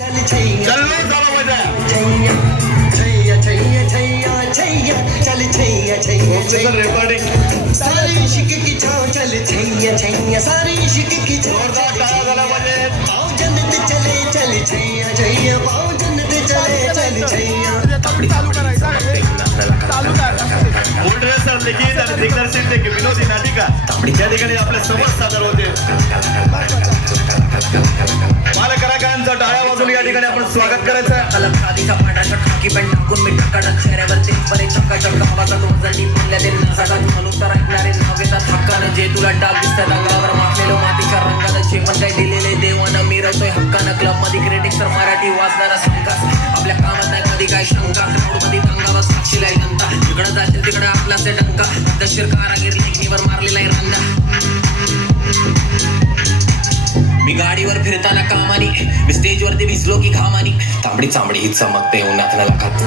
चल नहीं साला बजा रिकॉर्डिंग सारी इश्क की छाँव चल छैया छैया सारी इश्क की छाँव जोरदार टाळ्या झाल्या पाहिजे पाँव जन्नत चले चल छैया छैया पाँव जन्नत चले चल छैया चालू करायचा चालू करा फुल ड्रेसर लिखित आणि दिग्दर्शित एक विनोदी नाटिका त्या ठिकाणी आपल्या समोर सादर होते बालकलाकारांचं टाळ्या वाजवून या ठिकाणी आपण स्वागत करायचं आधीचा पांढरा शर्ट खाकी पॅन्ट टाकून मी टकाटक चेहऱ्यावरचे बरे चक्काचक आवाजात वजनी म्हणल्या ते नासाडात म्हणून तर ऐकणारे नाव घेतात हक्कानं जे तुला डाग दिसतं रंगावर माखलेलो मातीच्या रंगानं जे पण काही दिलेले देवानं मिरवतोय हक्कानं क्लब मध्ये क्रिटिक्स तर मराठी वाचणारा संकास आपल्या कामात नाही कधी काय शंका क्राऊड मध्ये दंगावर साक्षीला जनता इकडं जाशील तिकडं आपलाच आहे डंका दशीर कारागीर लेखणीवर मारलेला आहे रंगा मी गाडीवर फिरताना कामानी मी स्टेजवरती भिजलो की घामानी तांबडी चांबडी ही चमकते उन्हात नलाखात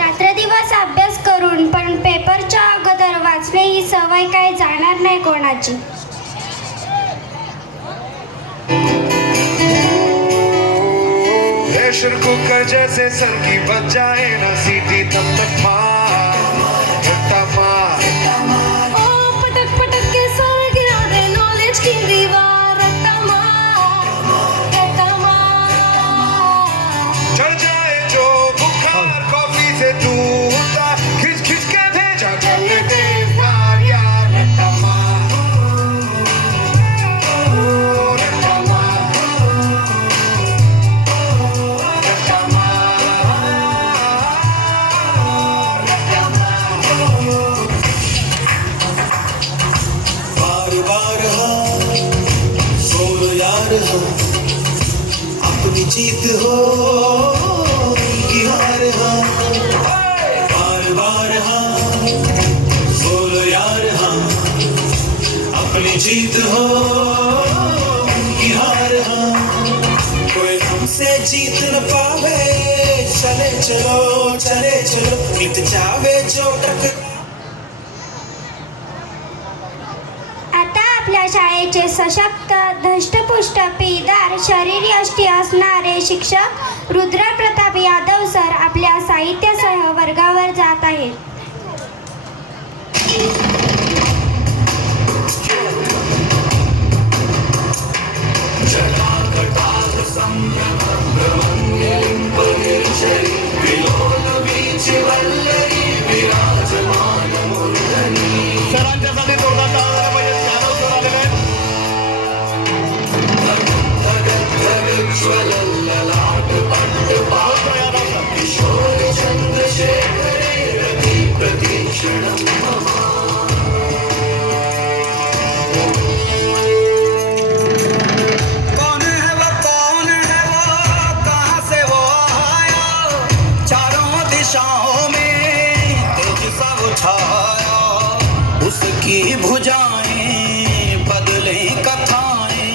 रात्रदिवस अभ्यास करून पण पेपरच्या अगोदर वाचले ही सवय काय जाणार नाही कोणाची. प्रेशर कुकर जैसे सर की बच जाए ना सीटी तब तक पटक पटक के सर गिरा दे नॉलेज की दीवार चढ़ जाए जो बुखार कॉफी से दूर खिंच खिंच के भेजा कर दे यार यार रट्टा मार रट्टा मार रट्टा मार रट्टा मार बार बार हाँ बोलो यार हाँ अपनी जीत हो कि हार हाँ बार बार हाँ बोलो यार हाँ अपनी जीत हो कि हार हाँ कोई हमसे जीत न पावे चले चलो मिट जावे जो टक. आता आपल्या शाळेचे सशक्त धष्टपुष्ट पिदार शरीरयष्टी असणारे शिक्षक रुद्र प्रताप यादव सर आपल्या साहित्यासह वर्गावर जात आहेत. सरांच्यासाठी जोरदार टाळ्या झाल्या पाहिजे त्यानंतर सर आलेले आहेत कौन है वो कहाँ से वो आया चारों दिशाओं में तेज सा उठाया उसकी भुजाएं बदले कथाएं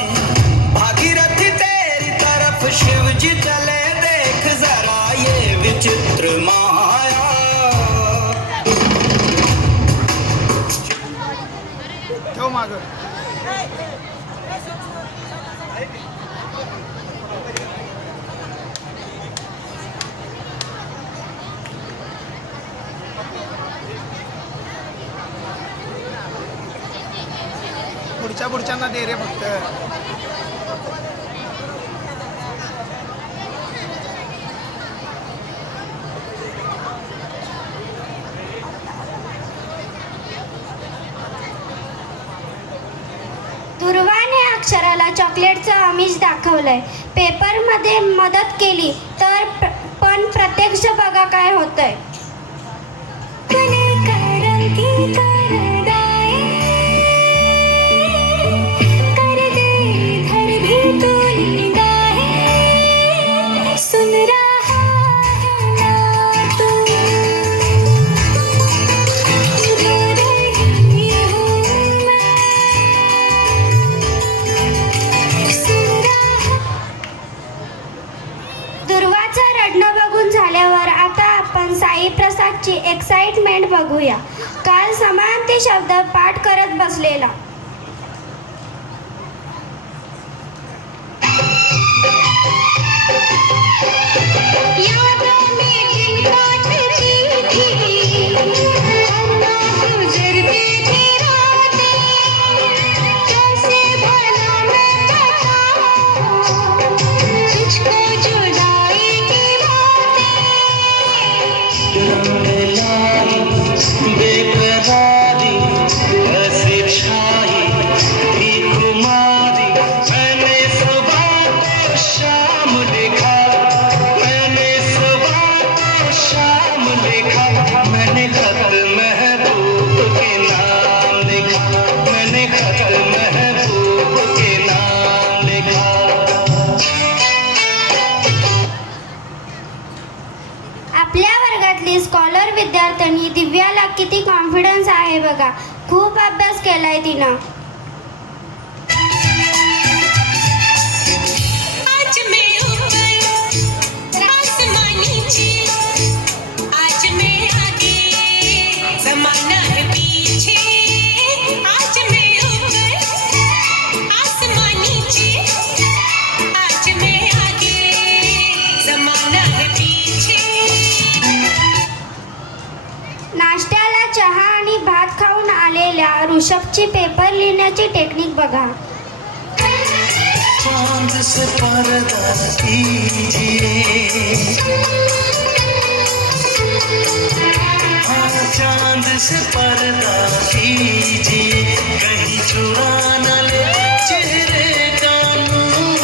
भागीरथी तेरी तरफ शिव जी चले देख जरा ये विचित्र माया. ठेव मागं पुढच्यांना दे रे फक्त. दुर्वाने अक्षराला चॉकलेटचं आमिष दाखवलंय. पेपरमध्ये मदत केली तर पण प्रत्यक्ष बघा काय होतंय. दुर्वाचं रडणं बघून झाल्यावर साईप्रसादची एक्साइटमेंट बघूया. काल समानते शब्द पाठ करत बसलेला. यादों में दिन काटती थी अन्ना गुजरती थी रातें कैसे भला मैं बताऊं तुझको जुदाई की बेकरारी ऐसे छाई थी खुमारी मैंने सुबह को शाम लिखा मैंने सुबह को शाम लिखा मैंने खत महबूब के नाम लिखा मैंने खत महबूब के नाम लिखा. आपल्या वर्गातली स्कॉलर विद्यार्थिनी दिव्याला किती कॉन्फिडन्स आहे बघा. खूप अभ्यास केलाय तिनं. आज मैं ऊपर आसमां नीचे आज मैं आगे ज़माना है पीछे आज मैं ऊपर आसमां नीचे आज मैं आगे ज़माना है पीछे. नाश्त्याला चहा आणि भात खाऊन आलेल्या ऋषभची पेपर लिहिण्याची टेक्निक बघा. चांद से पर्दा कीजिए हाँ चांद से पर्दा कीजिए कहीं चुरा न ले चेहरे का नूर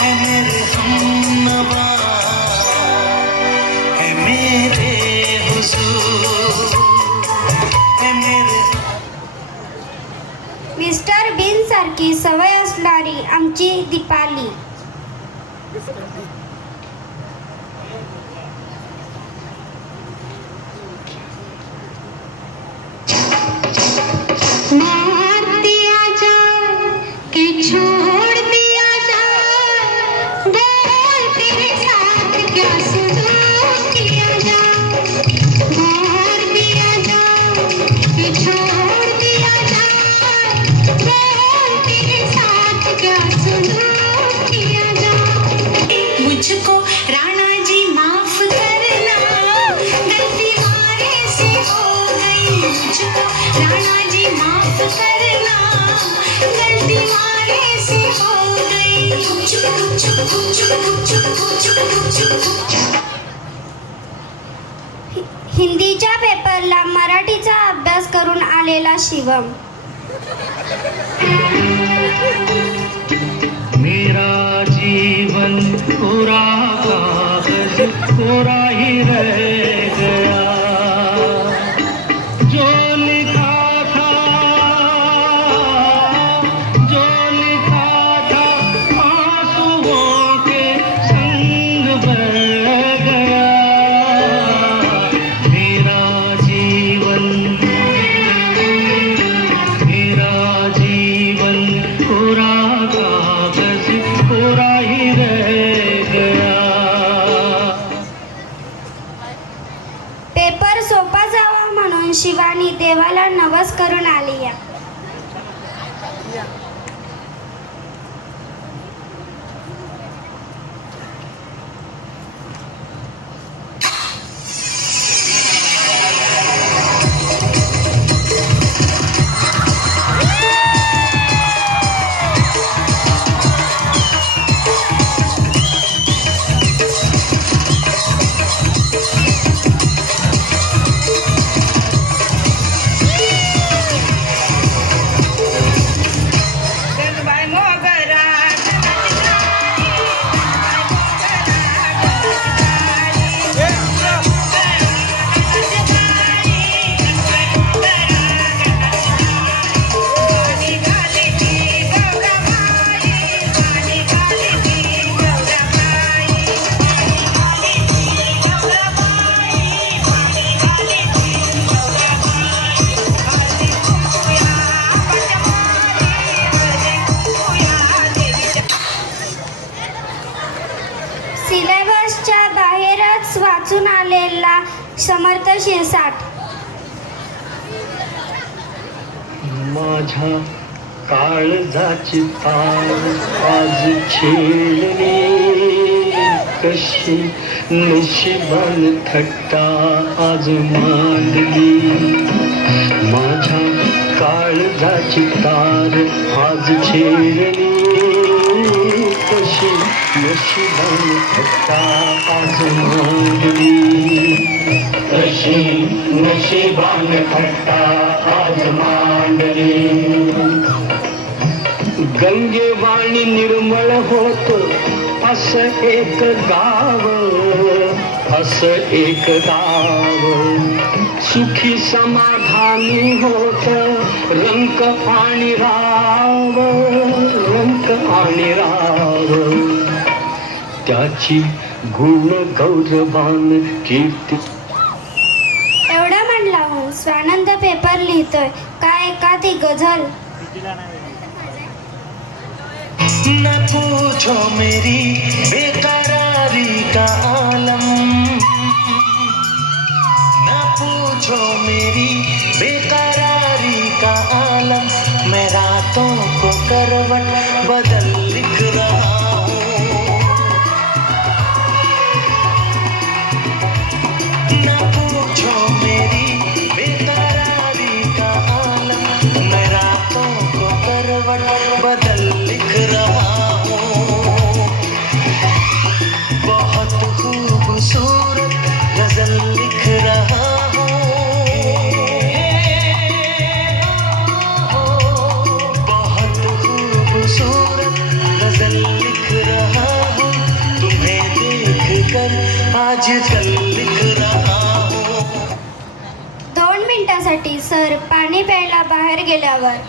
है मेरे हमनवा है मेरे हुजूर है मेरे. मिस्टर बीन सारखी सवय असणारी आमची दीपाली. मार दिया जाए कि छोड़ दिया जाए बोल तेरे साथ क्या सुलूक किया जाए मार दिया जाए कि छोड़ दिया जाए बोल तेरे साथ क्या सुलूक किया जाए. मुझको राणा जी माफ करना गलती मारे से हो गई मुझको राणा जी माफ करना गलती मारे से हो गई. हिंदीच्या पेपरला मराठीचा अभ्यास करून आलेला शिवम. मेरा जीवन कोरा कागज कोरा ही रह गया जो लिखा था आंसुओं के संग बह गया मेरा जीवन कोरा कागज कोरा ही रह गया. पेपर सोपा जावा म्हणून शिवानी देवाला नवस करून आली आहे. दिवस वाचून आलेला समर्थ शिरसाट. माझ्या काळजाची तार आज छेडली, कशी नशिबान थट्टा आज मांडली. माझ्या काळजाची तार आज छेडली, कशी नशिबान थट्टा आज मांडली. कशी नशिबान थट्टा आज मांडली. गंगेवाणी निर्मळ होत असं एक गाव, असं एक गाव. सुखी समाधानी होत रंक आणि राव, रंक आणि राव. त्याची गुण गौरवान कीर्ती. एवढा म्हणला हो स्वानंद पेपर लिहितोय काय एखादी गझल. न पूछो मेरी बेकरारी का आलम, न पूछो मेरी बेकरारी का आलम. मैं रातों को करवट बदल लिख रहा हूँ. न पूछो मेरी बेकरारी का आलम, मैं रातों को करवट बदल लिख रहा हूँ. बहुत खूबसूरत गजल लिख रहा हूँ. बहुत खूबसूरत गजल लिख रहा हूँ. तुम्हें देख कर आजकल लिख रहा हूँ. 2 मिनिटासाठी सर पाणी प्यायला बाहेर गेल्यावर.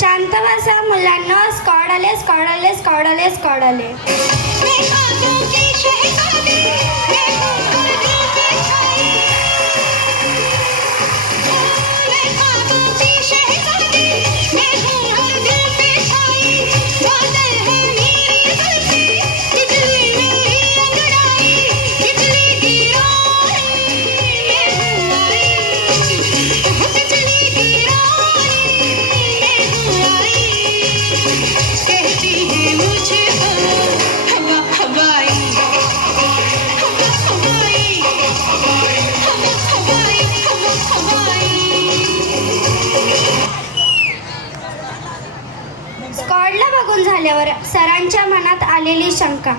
शांत बसा मुलांना. स्क्वॉड आले, स्क्वॉड आले, स्क्वॉड आले, स्क्वॉड आले. मैं खातों की शहजादी, मैं हूँ हर दिल पे छाई. मैं खातों की शहजादी, मैं हूँ हर दिल पे छाई. बादल है मेरी जुल्फी, बिजली मेरी अंगड़ाई, बिजली गिराई मैं हूँ आई. बिजली गिराई मैं हूँ आई. कहती है मुझे हवा हवाई, हवा हवाई, हवा हवाई, हवा हवाई. स्क्वॉडला बघून झाल्यावर सरांच्या मनात आलेली शंका.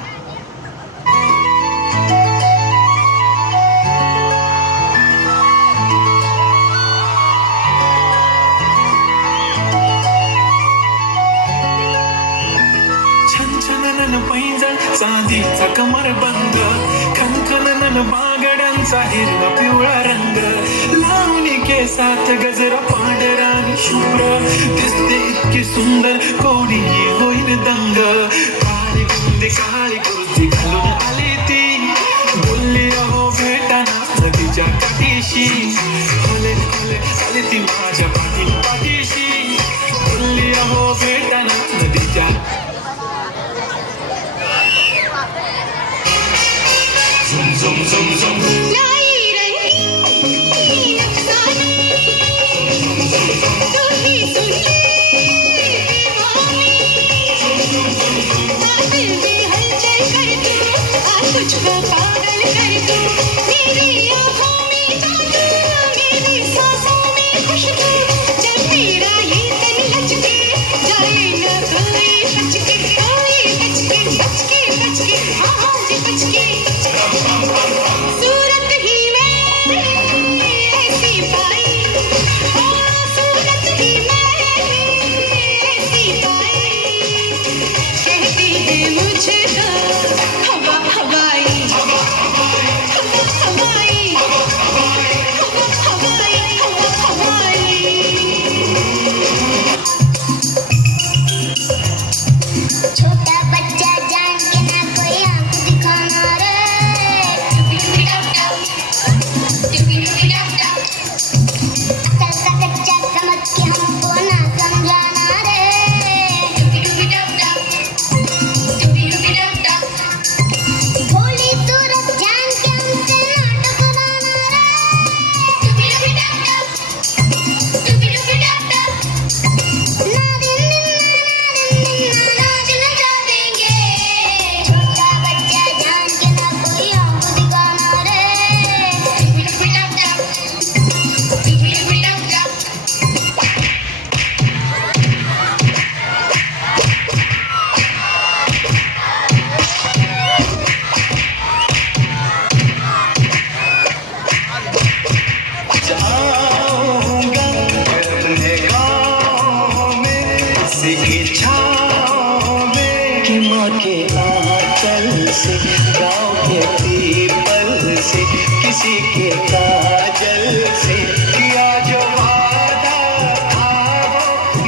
छनछनन पैंजण चांदीचा कमरबंद, खनखनन बागड्यांचा हिरवा पिवळा रंग. लावणी केसात गजरा पांढरा आणि शुभ्र, दिसते इतकी सुंदर कोणी होईल दंग. काळी कुर्ती घालून आली ती, बोलली अहो भेटाना नदीच्या काठीशी. हले हले आली ती माझ्या पाठीशी, बोलली अहो भेटाना नदीच्या. zum zum zum लाई रही अफसाने, तू ही सुन ले दीवाने.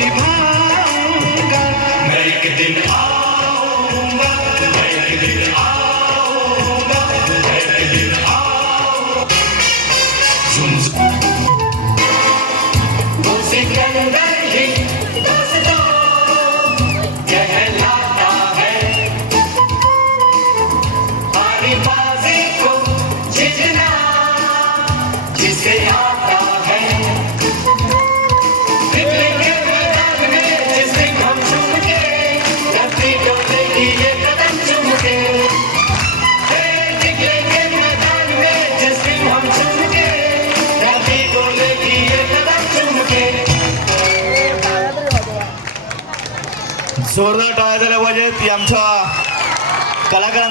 निभाऊंगा मैं एक दिन आऊंगा मैं एक दिन आऊंगा मैं एक दिन आऊंगा वो सिकंदर ही दोस्तों कहलाता है हारी बाजी को जीतना जिसे आता है दिल्ली के मैदान में जिस दिन हम चूम के धरती डोलेगी ये कदम चूम के दिल्ली के मैदान में जिस दिन हम चूम के धरती डोलेगी ये कदम चूम के जोरदार टाळ्या झाल्या पाहिजेत आमच्या कलाकारांसाठी.